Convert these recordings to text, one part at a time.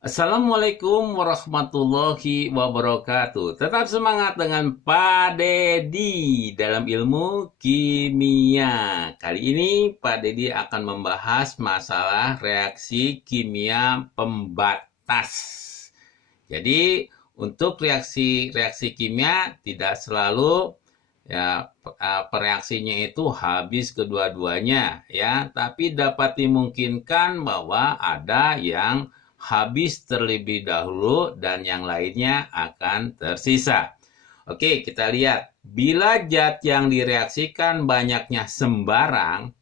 Assalamualaikum warahmatullahi wabarakatuh. Tetap semangat dengan Pak Dedi dalam ilmu kimia. Kali ini Pak Dedi akan membahas masalah reaksi kimia pembatas. Jadi untuk reaksi kimia tidak selalu ya reaksinya itu habis kedua-duanya ya, tapi dapat dimungkinkan bahwa ada yang habis terlebih dahulu dan yang lainnya akan tersisa. Oke, kita lihat. Bila zat yang direaksikan banyaknya sembarang,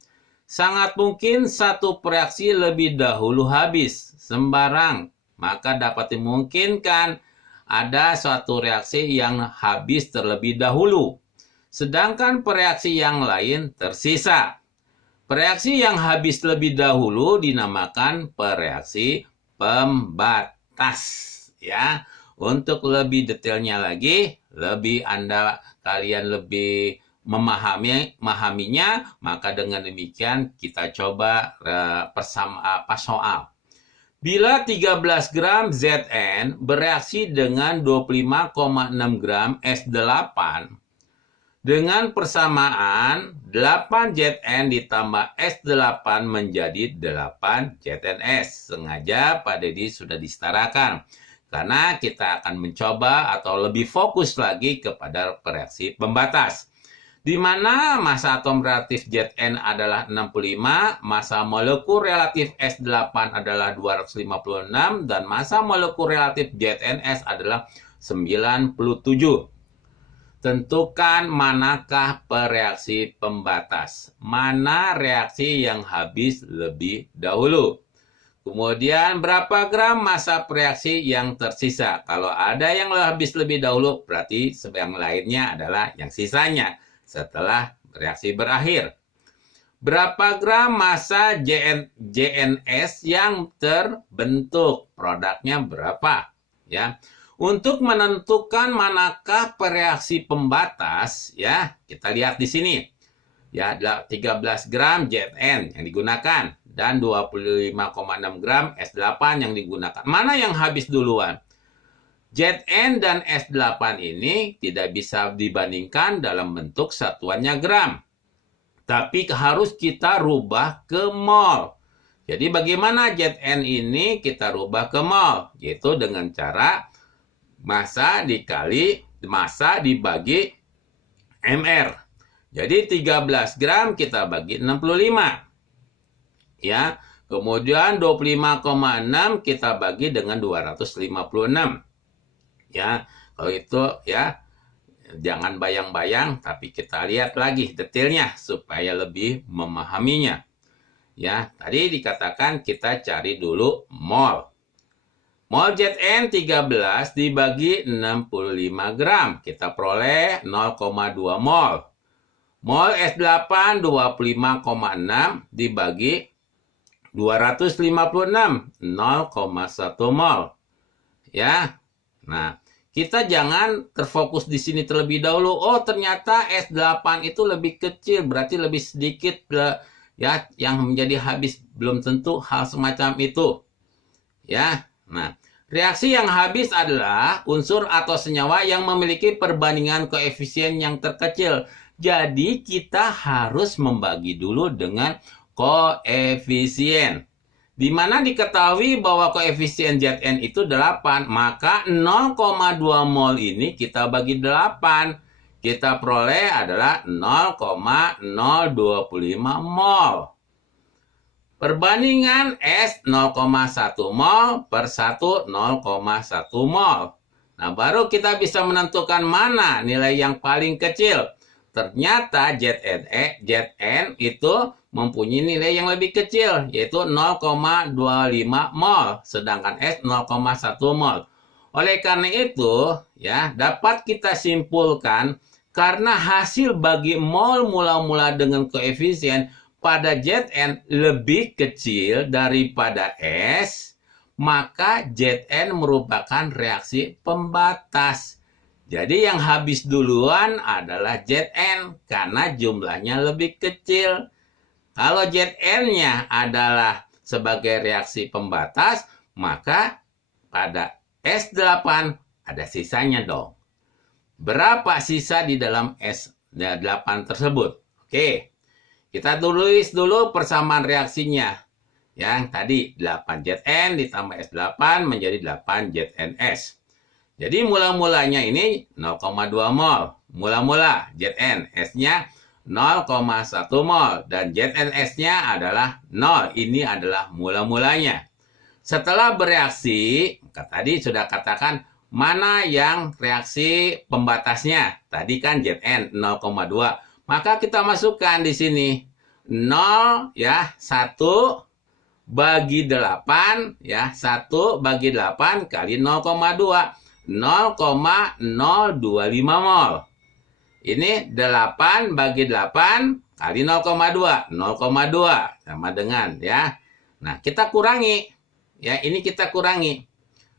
sangat mungkin satu reaksi lebih dahulu habis sembarang. Maka dapat dimungkinkan ada suatu reaksi yang habis terlebih dahulu. Sedangkan reaksi yang lain tersisa. Reaksi yang habis lebih dahulu dinamakan reaksi pembatas ya. Untuk lebih detailnya lagi, kalian lebih memahaminya, maka dengan demikian kita coba soal. Bila 13 gram Zn bereaksi dengan 25,6 gram S8 dengan persamaan 8 Zn ditambah S8 menjadi 8 ZnS. Sengaja Pak Dedi sudah disetarakan. Karena kita akan mencoba atau lebih fokus lagi kepada reaksi pembatas. Di mana massa atom relatif Zn adalah 65, massa molekul relatif S8 adalah 256, dan massa molekul relatif ZnS adalah 97. Tentukan manakah reaksi pembatas. Mana reaksi yang habis lebih dahulu. Kemudian berapa gram massa reaksi yang tersisa. Kalau ada yang habis lebih dahulu, berarti yang lainnya adalah yang sisanya setelah reaksi berakhir. Berapa gram massa ZnS yang terbentuk. Produknya berapa? Ya. Untuk menentukan manakah reaksi pembatas, ya, kita lihat di sini. Ya, 13 gram Zn yang digunakan dan 25,6 gram S8 yang digunakan. Mana yang habis duluan? Zn dan S8 ini tidak bisa dibandingkan dalam bentuk satuannya gram. Tapi harus kita rubah ke mol. Jadi bagaimana Zn ini kita rubah ke mol? Yaitu dengan cara massa dikali massa dibagi mr. Jadi 13 gram kita bagi 65. Ya. Kemudian 25,6 kita bagi dengan 256. Ya. Kalau itu ya jangan bayang-bayang, tapi kita lihat lagi detailnya supaya lebih memahaminya. Ya, tadi dikatakan kita cari dulu mol. Mol Zn 13 dibagi 65 gram. Kita peroleh 0,2 mol. Mol S8 25,6 dibagi 256. 0,1 mol. Ya. Nah, kita jangan terfokus di sini terlebih dahulu. Oh, ternyata S8 itu lebih kecil. Berarti lebih sedikit ya yang menjadi habis. Belum tentu hal semacam itu. Ya. Nah, reaksi yang habis adalah unsur atau senyawa yang memiliki perbandingan koefisien yang terkecil. Jadi, kita harus membagi dulu dengan koefisien. Di mana diketahui bahwa koefisien Zn itu 8, maka 0,2 mol ini kita bagi 8. Kita peroleh adalah 0,025 mol. Perbandingan S 0,1 mol per 1,1 mol. Nah, baru kita bisa menentukan mana nilai yang paling kecil. Ternyata Zn itu mempunyai nilai yang lebih kecil, yaitu 0,25 mol, sedangkan S 0,1 mol. Oleh karena itu, ya, dapat kita simpulkan karena hasil bagi mol mula-mula dengan koefisien pada Zn lebih kecil daripada S, maka Zn merupakan reaksi pembatas. Jadi yang habis duluan adalah Zn karena jumlahnya lebih kecil. Kalau Zn-nya adalah sebagai reaksi pembatas, maka pada S8 ada sisanya dong. Berapa sisa di dalam S8 tersebut? Oke, kita tulis dulu persamaan reaksinya. Yang tadi 8Zn ditambah S8 menjadi 8ZnS. Jadi mula-mulanya ini 0,2 mol. Mula-mula Zn, S-nya 0,1 mol. Dan ZnS-nya adalah 0. Ini adalah mula-mulanya. Setelah bereaksi, tadi sudah katakan mana yang reaksi pembatasnya. Tadi kan Zn 0,2. Maka kita masukkan di sini 0 ya, 1 bagi 8 ya, 1 bagi 8 kali 0,2. 0,025 mol. Ini 8 bagi 8 kali 0,2. 0,2 sama dengan ya. Nah, kita kurangi. Ya, ini kita kurangi.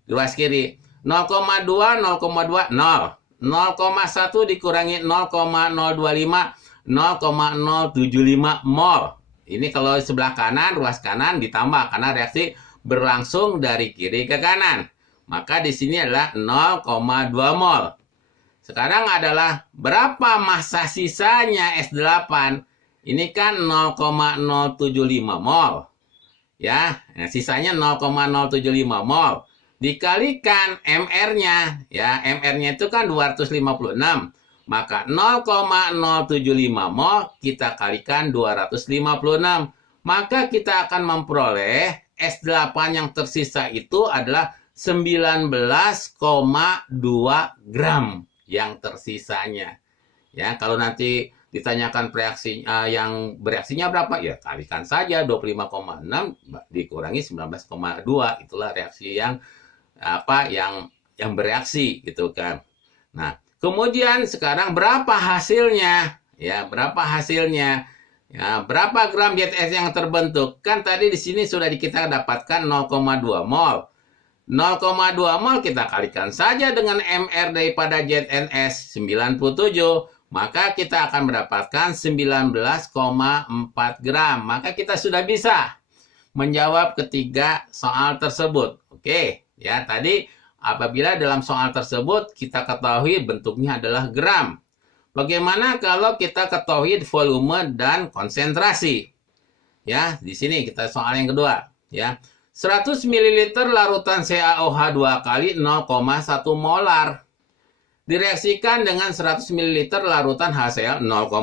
Ruas kiri. 0,2, 0,2, 0. 0,1 dikurangi 0,025, 0,075 mol. Ini kalau sebelah kanan, ruas kanan ditambah karena reaksi berlangsung dari kiri ke kanan. Maka di sini adalah 0,2 mol. Sekarang adalah berapa massa sisanya S8? Ini kan 0,075 mol. Ya, nah, sisanya 0,075 mol. Dikalikan MR-nya, ya, MR-nya itu kan 256. Maka 0,075 mol kita kalikan 256. Maka kita akan memperoleh S8 yang tersisa itu adalah 19,2 gram yang tersisanya. Ya, kalau nanti ditanyakan yang bereaksinya berapa, ya kalikan saja 25,6 dikurangi 19,2. Itulah reaksi yang bereaksi gitu kan. Nah, kemudian sekarang berapa hasilnya? Ya, berapa hasilnya? Ya, berapa gram ZS yang terbentuk? Kan tadi di sini sudah kita dapatkan 0,2 mol. 0,2 mol kita kalikan saja dengan MR daripada ZNS 97. Maka kita akan mendapatkan 19,4 gram. Maka kita sudah bisa menjawab ketiga soal tersebut. Oke, ya tadi apabila dalam soal tersebut kita ketahui bentuknya adalah gram. Bagaimana kalau kita ketahui volume dan konsentrasi? Ya, di sini kita soal yang kedua, ya. 100 ml larutan CaOH 2 kali 0,1 molar. Direaksikan dengan 100 ml larutan HCl 0,1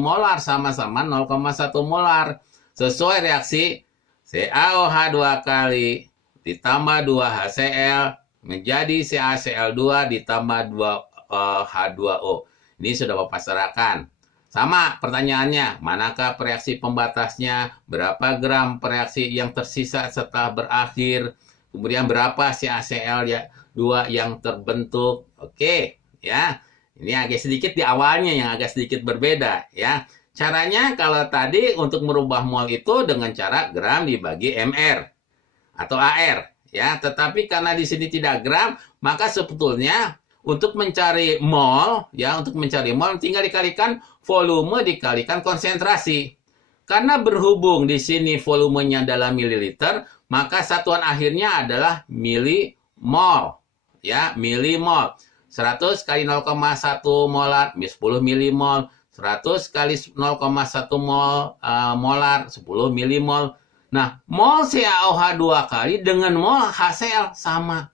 molar, sama-sama 0,1 molar. Sesuai reaksi CaOH 2 kali ditambah 2 HCl menjadi CaCl2 ditambah 2 H2O. Ini sudah Bapak serahkan. Sama pertanyaannya, manakah reaksi pembatasnya, berapa gram reaksi yang tersisa setelah berakhir, kemudian berapa CaCl2 yang terbentuk. Oke, ya. Ini agak sedikit di awalnya yang agak sedikit berbeda, ya. Caranya kalau tadi untuk merubah mol itu dengan cara gram dibagi MR atau AR, ya. Tetapi karena di sini tidak gram, maka sebetulnya untuk mencari mol, ya, untuk mencari mol tinggal dikalikan volume dikalikan konsentrasi. Karena berhubung di sini volumenya adalah mililiter, maka satuan akhirnya adalah milimol, ya, milimol. 100 kali 0,1 molar, 10 milimol. 100 kali 0,1 molar, 10 milimol. Nah, mol CaOH 2 kali dengan mol HCl sama.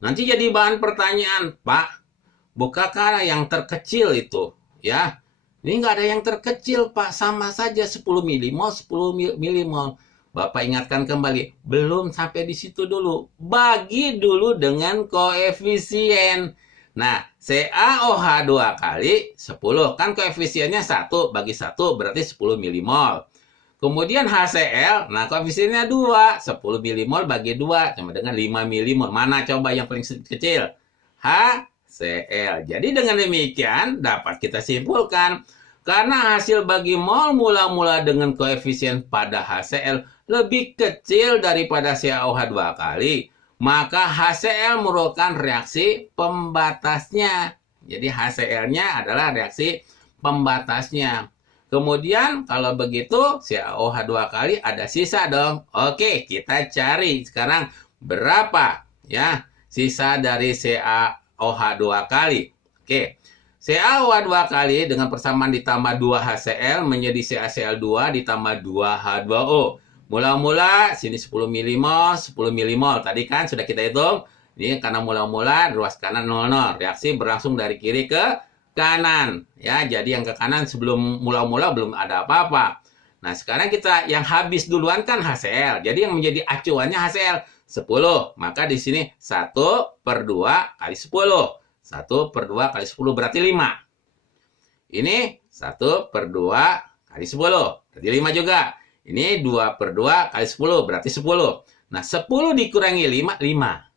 Nanti jadi bahan pertanyaan, Pak, bukankah yang terkecil itu, ya? Ini nggak ada yang terkecil, Pak. Sama saja 10 milimol, 10 milimol. Bapak ingatkan kembali, belum sampai di situ dulu. Bagi dulu dengan koefisien. Nah, CaOH 2 kali 10. Kan koefisiennya 1 bagi 1 berarti 10 milimol. Kemudian HCl, nah koefisiennya 2. 10 milimol bagi 2 sama dengan 5 milimol. Mana coba yang paling kecil? HCl. Jadi dengan demikian dapat kita simpulkan, karena hasil bagi mol mula-mula dengan koefisien pada HCl lebih kecil daripada CaOH 2 kali, maka HCl merupakan reaksi pembatasnya. Jadi HCl-nya adalah reaksi pembatasnya. Kemudian kalau begitu CaOH 2 kali ada sisa dong. Oke, kita cari sekarang berapa ya sisa dari CaOH 2 kali. Oke. CaOH 2 kali dengan persamaan ditambah 2 HCl menjadi CaCl2 ditambah 2 H2O. Mula-mula sini 10 milimol, 10 milimol. Tadi kan sudah kita hitung. Ini karena mula-mula ruas kanan 00. Reaksi berlangsung dari kiri ke kanan. Ya, jadi yang ke kanan sebelum mula-mula belum ada apa-apa. Nah, sekarang kita yang habis duluan kan HCl. Jadi yang menjadi acuannya HCl 10. Maka di sini 1/2 kali 10. 1/2 kali 10 berarti 5. Ini 1/2 kali 10. Berarti 5 juga. Ini 2/2 kali 10. Berarti 10. Nah, 10 dikurangi 5, 5.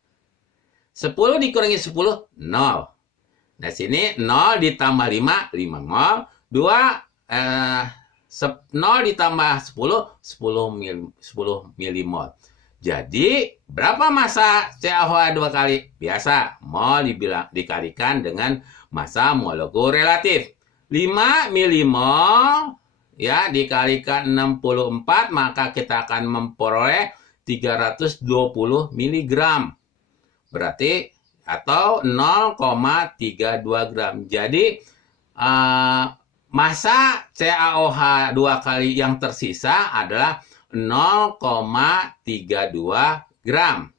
10 dikurangi 10, 0. Nah, sini 0 ditambah 5, 5 mol. 0 ditambah 10, 10 milimol. Jadi, berapa massa CaOH 2 kali? Biasa, mol dikalikan dengan massa molekul relatif. 5 milimol ya dikalikan 64, maka kita akan memperoleh 320 miligram. Berarti atau 0,32 gram. Jadi massa CaOH 2 kali yang tersisa adalah 0,32 gram.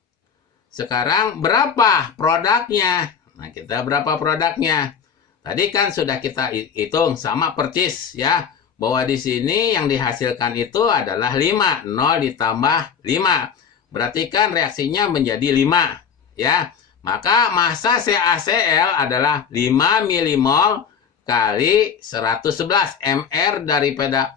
Sekarang berapa produknya? Nah, kita berapa produknya? Tadi kan sudah kita hitung sama percis ya. Bahwa di sini yang dihasilkan itu adalah 5. 0 ditambah 5. Berarti kan reaksinya menjadi 5. Ya, maka massa CaCl adalah 5 milimol kali 111. Mr daripada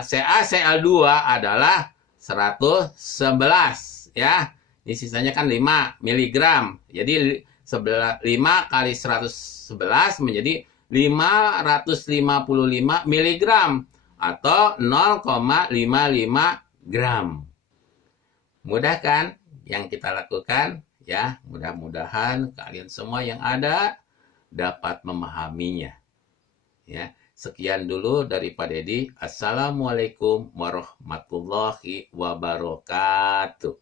CaCl2 adalah 111 ya. Ini sisanya kan 5 miligram. Jadi 5 kali 111 menjadi 555 miligram atau 0,55 gram. Mudah kan yang kita lakukan? Ya, mudah-mudahan kalian semua yang ada dapat memahaminya. Ya, sekian dulu dari Pak Dedi. Assalamualaikum warahmatullahi wabarakatuh.